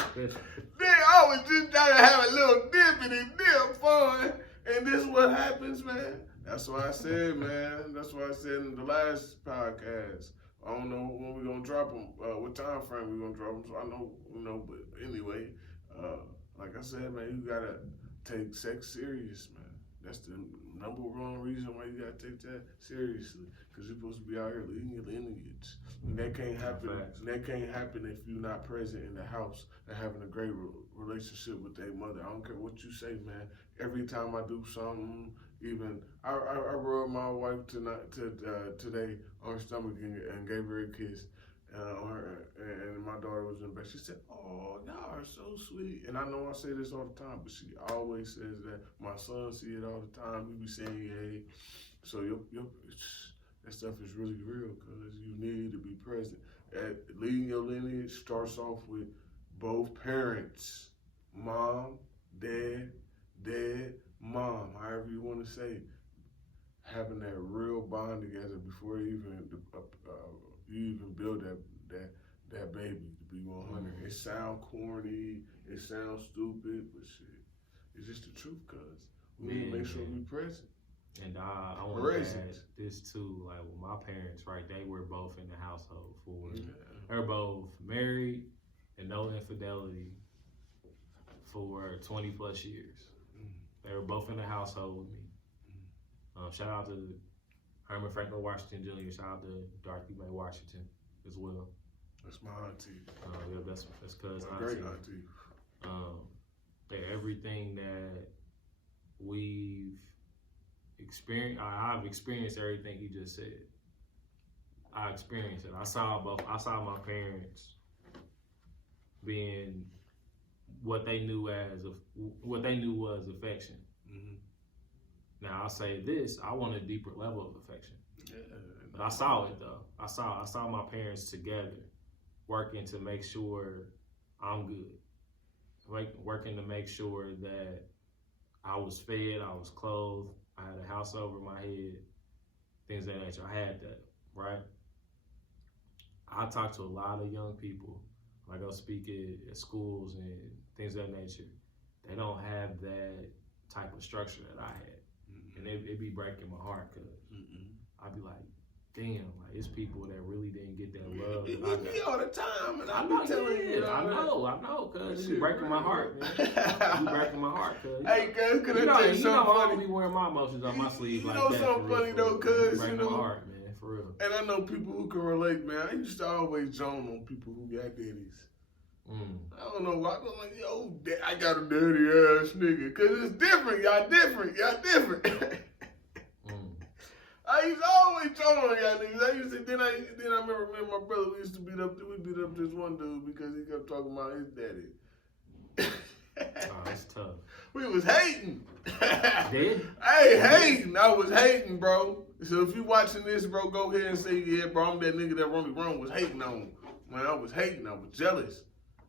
I was just trying to have a little dip fun. And this is what happens, man. That's why I said, man. That's why I said in the last podcast. I don't know when we're going to drop them, what time frame we're going to drop them. So I know, but anyway, like I said, man, you got to take sex serious, man. That's the number one reason why you got to take that seriously. Because you're supposed to be out here leading your lineage. And that can't happen. That can't happen if you're not present in the house and having a great relationship with their mother. I don't care what you say, man. Every time I do something, even I rubbed my wife today on her stomach and gave her a kiss on her, and my daughter was in bed. She said, "Oh, y'all are so sweet." And I know I say this all the time, but she always says that. My son see it all the time. He be saying, "Hey," so that stuff is really real because you need to be present. Leading your lineage starts off with both parents, mom, dad, mom, however you want to say, having that real bond together before you even build that baby to be 100. It sounds corny, it sounds stupid, but shit, it's just the truth, cuz we need to make sure we present. And I want to add this too, like with my parents, right? They were both in the household they were both married and no infidelity for 20 plus years. They were both in the household with me. Shout out to Herman Franklin Washington Jr. Shout out to Dorothy Mae Washington as well. That's my auntie. Yeah, that's cuz my great auntie. Everything that we've experienced, I've experienced everything he just said. I experienced it. I saw my parents being what they knew was affection. Mm-hmm. Now I'll say this: I want a deeper level of affection. Yeah. But I saw it though. I saw my parents together, working to make sure I'm good, working to make sure that I was fed, I was clothed, I had a house over my head, things of that nature. I had that, right? I talk to a lot of young people. I go speak at schools and things of that nature. They don't have that type of structure that I had. Mm-hmm. And it be breaking my heart because I'd be like, damn, like it's people that really didn't get that love. It be all the time, and I be telling you. I know, cause it be breaking my heart, man. It be breaking my heart, cause hey, cuz, could I tell you something funny? I don't be wearing my emotions on my sleeve like that. You know something funny though, cuz, breaking my heart, man, for real. And I know people who can relate, man. I used to always joan on people who got daddies. I don't know why. I'm like, yo, I got a dirty ass nigga, cause it's different. Y'all different. I used to always joke on y'all niggas. Then I remember me and my brother, we beat up this one dude because he kept talking about his daddy. That's tough. We was hating. Did? Hating. I was hating, bro. So if you watching this, bro, go ahead and say, yeah, bro, I'm that nigga that Ronnie Brown was hating on. Man, I was hating. I was jealous.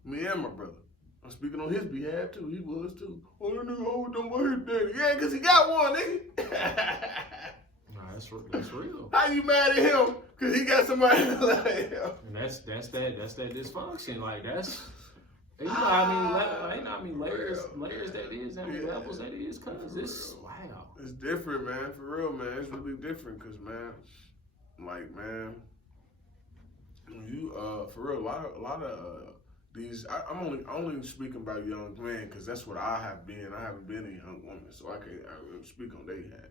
Me and my brother. I'm speaking on his behalf, too. He was, too. Oh, that nigga always don't want his daddy. Yeah, because he got one, nigga. That's real. How you mad at him? Because he got somebody like him. And that's that dysfunction. Like, that's... You know I mean layers that is, how many levels that is, cause it's wow. It's different, man, for real, man. It's really different, cause man, like man, you for real, a lot of I'm only speaking about young men because that's what I have been. I haven't been a young woman, so I speak on they had.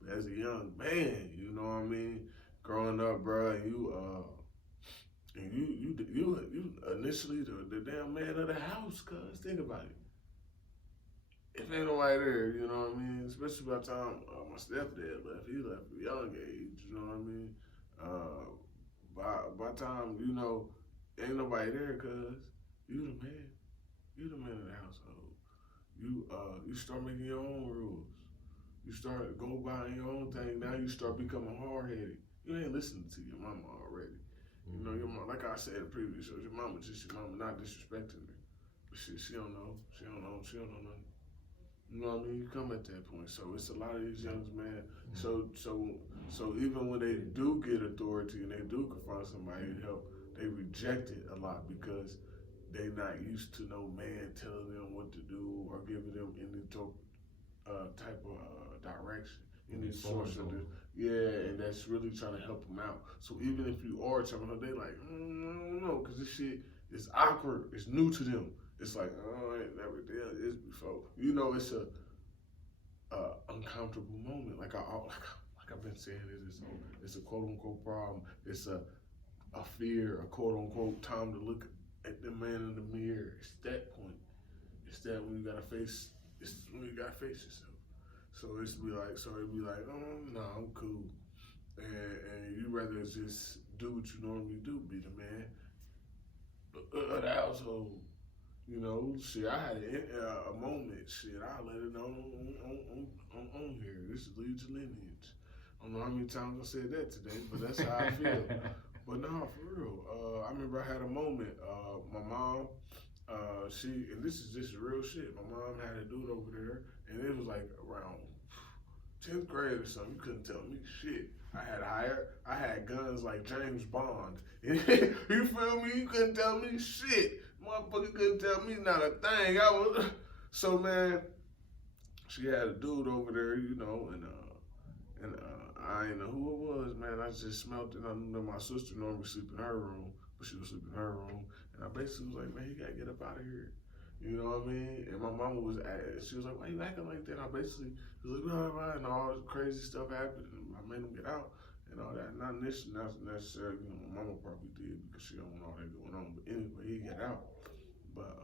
But as a young man, you know what I mean, growing up, bro, and you initially the damn man of the house, cuz think about it. If ain't nobody there, you know what I mean? Especially by the time my stepdad left, he left at a young age, you know what I mean? By the time, you know, ain't nobody there, cuz you the man. You the man of the household. You start making your own rules. You start go by your own thing. Now you start becoming hard-headed. You ain't listening to your mama already. You know, your mom, like I said in the previous shows, your mama just your mama, not disrespecting her. But she don't know. She don't know nothing. You know what I mean? You come at that point. So it's a lot of these young men. So even when they do get authority and they do confront somebody to help, they reject it a lot because they not used to no man telling them what to do or giving them any type of direction. Any source of this. Yeah, and that's really trying to help them out. So even if you are telling them, they like, I don't know, because this shit is awkward. It's new to them. It's like, oh, I ain't never done this before. You know, it's a uncomfortable moment. Like I've been saying, it's a quote unquote problem. It's a fear, a quote unquote time to look at the man in the mirror. It's that point. It's that when you gotta face. It's when you gotta face yourself. So it'd be like, oh no, I'm cool, and you rather just do what you normally do, be the man of the household. You know, shit, I had a moment, shit, I let it know on here. This is Lead Your Lineage. I don't know how many times I said that today, but that's how I feel. But no, for real. I remember I had a moment. My mom, and this is just real shit. My mom had a dude over there, and it was like around 10th grade or something. You couldn't tell me shit. I had guns like James Bond. You feel me? You couldn't tell me shit. Motherfucker couldn't tell me not a thing. So man, she had a dude over there, you know, and I didn't know who it was, man. I just smelled it. I knew that my sister normally sleep in her room, but she was sleeping in her room, and I basically was like, man, you gotta get up out of here. You know what I mean? And my mama she was like, why you acting like that? And I basically was like, blah, and all this crazy stuff happened, and I made him get out and all that. Not necessarily, you know, my mama probably did because she don't want all that going on. But anyway, he got out. But,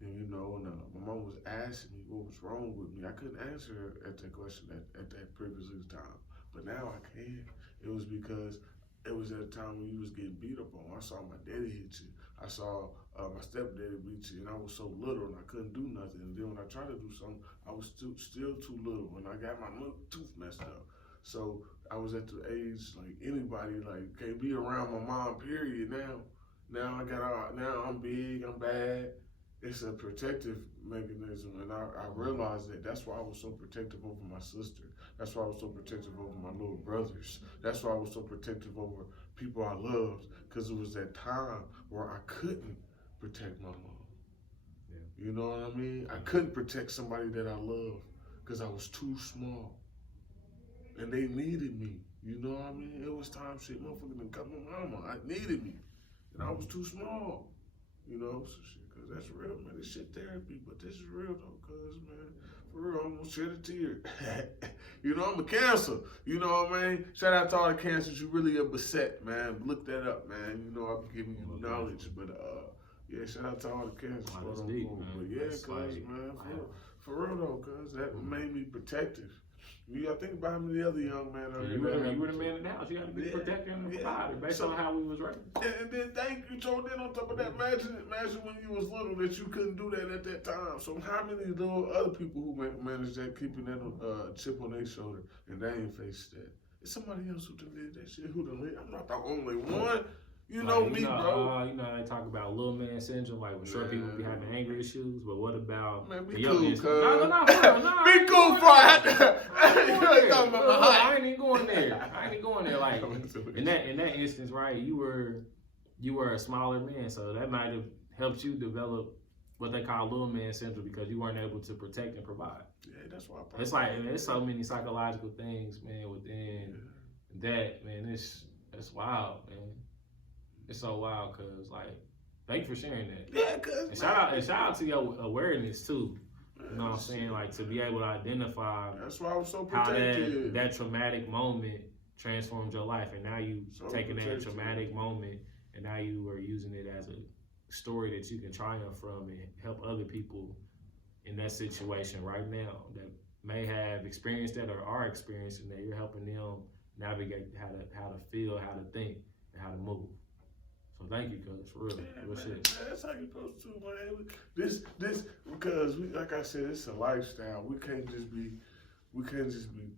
and, you know, and my mom was asking me what was wrong with me. I couldn't answer her at that question at that previous time. But now I can. It was because it was at a time when you was getting beat up on. I saw my daddy hit you. I saw my stepdaddy beat you, and I was so little and I couldn't do nothing. And then when I tried to do something, I was still too little, and I got my tooth messed up. So I was at the age like anybody like can't be around my mom. Period. Now now I'm big. I'm bad. It's a protective mechanism, and I realized that. That's why I was so protective over my sister. That's why I was so protective over my little brothers. That's why I was so protective over people I loved, because it was that time where I couldn't protect my mom. Yeah. You know what I mean? I couldn't protect somebody that I loved because I was too small, and they needed me. You know what I mean? It was time shit, motherfucker didn't come to mama. I needed me, and I was too small. You know, so shit, cause that's real, man. This shit therapy, but this is real though, cause man, for real, I'm gonna shed a tear. You know, I'm a cancer. You know what I mean? Shout out to all the cancers. You really a beset, man. Look that up, man. You know, I'm giving you knowledge, but yeah, shout out to all the cancers. That's deep, man. But yeah, cause man, for real though, cause that made me protective. You gotta think about how many other young men are you were the man in the house. You gotta be protected and provided based on how we was raised. And then thank you, Joe. Then on top of that, imagine when you was little that you couldn't do that at that time. So how many little other people who managed that, keeping that chip on their shoulder, and they ain't faced that? It's somebody else who done did that shit. Who done lived? I'm not the only one. You know me, bro. You know, they talk about little man syndrome, like when short people be having anger issues, but what about man, be the cool, youngest? No, be cool, bro. I ain't even going there. Like in that instance, right? You were a smaller man, so that might have helped you develop what they call little man syndrome because you weren't able to protect and provide. Yeah, that's why. It's like there's so many psychological things, man, within that, man. It's wild, man. it's so wild, cause like, thank you for sharing that. Yeah, cause And shout out to your awareness too. You know what I'm saying? Like, to be able to identify that's why I was so how protected. that traumatic moment transformed your life, and now you taking that traumatic moment and now you are using it as a story that you can triumph from and help other people in that situation right now that may have experienced that or are experiencing that. You're helping them navigate how to feel, how to think, and how to move. So thank you, cuz, for real. Real shit. That's how you supposed to, man. This because we, like I said, it's a lifestyle. We can't just be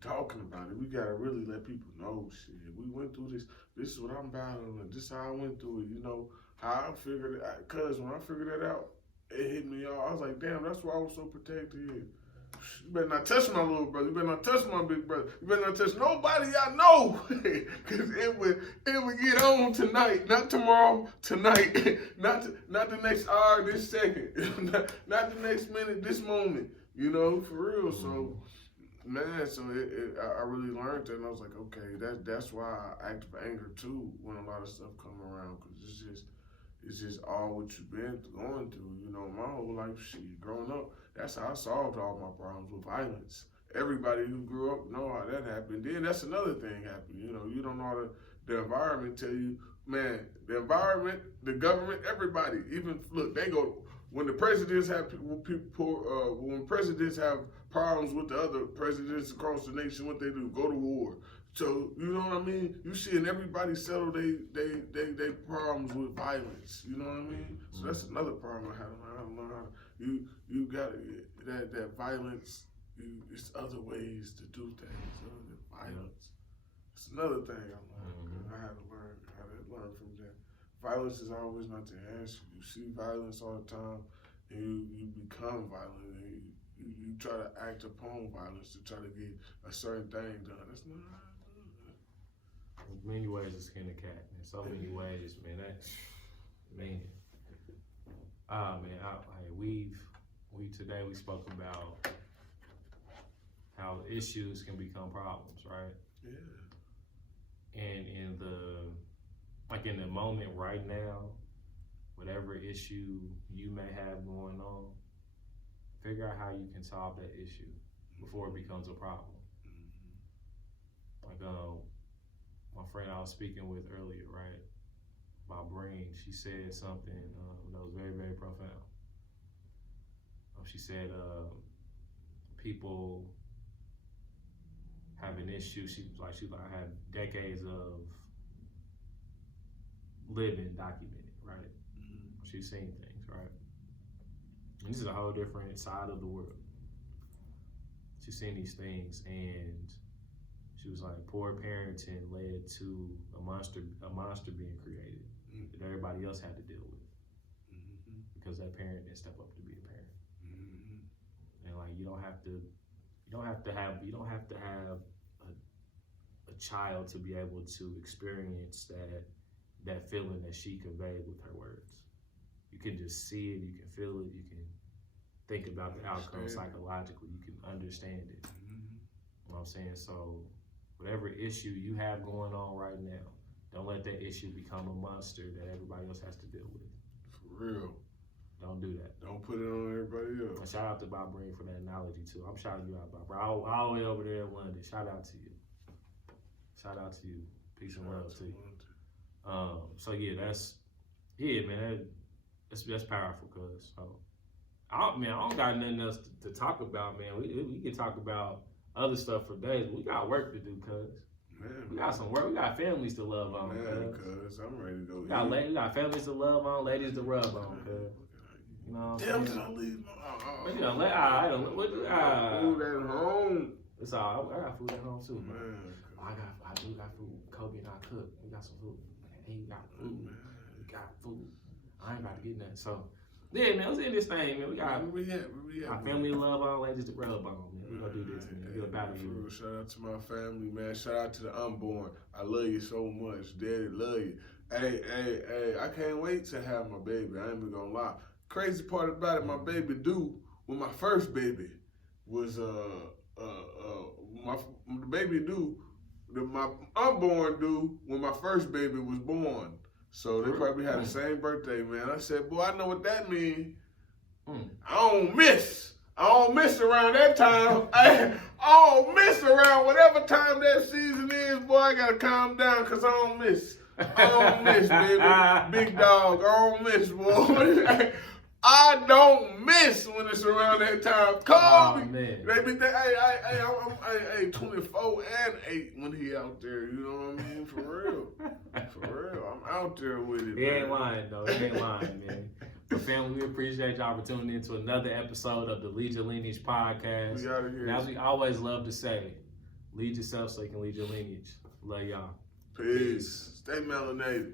talking about it. We gotta really let people know shit. We went through this. This is what I'm battling, and this is how I went through it. You know how I figured it out. Cause when I figured that out, it hit me all. I was like, damn, that's why I was so protected. You better not touch my little brother. You better not touch my big brother. You better not touch nobody I know. Cause it would get on tonight, not tomorrow, tonight. not the next hour, this second. not the next minute, this moment. You know, for real. So, man, so I really learned that, and I was like, okay, that's why I act with anger too when a lot of stuff come around, cause it's just all what you've been going through. You know, my whole life, shit, growing up, that's how I solved all my problems, with violence. Everybody who grew up know how that happened. Then that's another thing happened. You know, you don't know the environment tell you, man, the environment, the government, everybody, even, look, they go, when the presidents have when presidents have problems with the other presidents across the nation, what they do, go to war. So, you know what I mean? You seeing everybody settle they problems with violence. You know what I mean? So that's another problem I had to learn how to. You got that violence. It's other ways to do things other than violence. It's another thing I learned. I had to learn from that. Violence is always not the answer. You see violence all the time, and you become violent, and you try to act upon violence to try to get a certain thing done. That's not how I do it. There's many ways to skin a cat. In so many ways, man. Today we spoke about how issues can become problems, right? Yeah. And in the moment right now, whatever issue you may have going on, figure out how you can solve that issue before it becomes a problem. Like my friend I was speaking with earlier, right, about brain, she said something that was very, very profound. She said people have an issue. She was like, I had decades of living documented, right? She's seen things, right? And this is a whole different side of the world. She's seen these things, and she was like, poor parenting led to a monster being created that everybody else had to deal with because that parent didn't step up to be a parent. And like, you don't have to have a child to be able to experience that feeling that she conveyed with her words. You can just see it, you can feel it, you can think about the outcome psychologically, you can understand it. You know what I'm saying? So whatever issue you have going on right now, don't let that issue become a monster that everybody else has to deal with. For real. Don't do that. Don't put it on everybody else. And shout out to Bob Green for that analogy too. I'm shouting you out, Bob. All the way over there in London. Shout out to you. Shout out to you. Peace and love to you. So yeah, that's powerful, cuz. So, I don't got nothing else to talk about, man. We can talk about other stuff for days, but we got work to do, cuz. Man, we got some work. We got families to love on, cuz. I'm ready to go. We got families to love on, ladies to rub on, cuz. You know what I'm saying? Don't leave What you gonna let? Food at home. It's all. I got food at home too, man. Man, I do got food. Kobe and I cook. We got some food. Man, he got food. We got food. I ain't about to get nothing. So, yeah, man, let's end this thing, man. We got our family to love on, ladies to rub on, man. We gonna do this, man. We gonna battle you. Shout out to my family, man. Shout out to the unborn. I love you so much. Daddy, love you. Hey, I can't wait to have my baby. I ain't even gonna lie. Crazy part about it, my baby due when my first baby was my unborn due when my first baby was born. So they probably had the same birthday, man. I said, boy, I know what that means. Mm. I don't miss around that time. I don't miss around whatever time that season is, boy. I gotta calm down because I don't miss. I don't miss, baby. Big dog, I don't miss, boy. I don't miss when it's around that time. Call me. Man. Baby, I'm 24 and 8 when he out there. You know what I mean? For real. For real. I'm out there with it. He ain't lying, though. He ain't lying, man. But family, we appreciate y'all for tuning in to another episode of the Lead Your Lineage podcast. We out of here. And as we always love to say, lead yourself so you can lead your lineage. Love y'all. Peace. Stay melanated.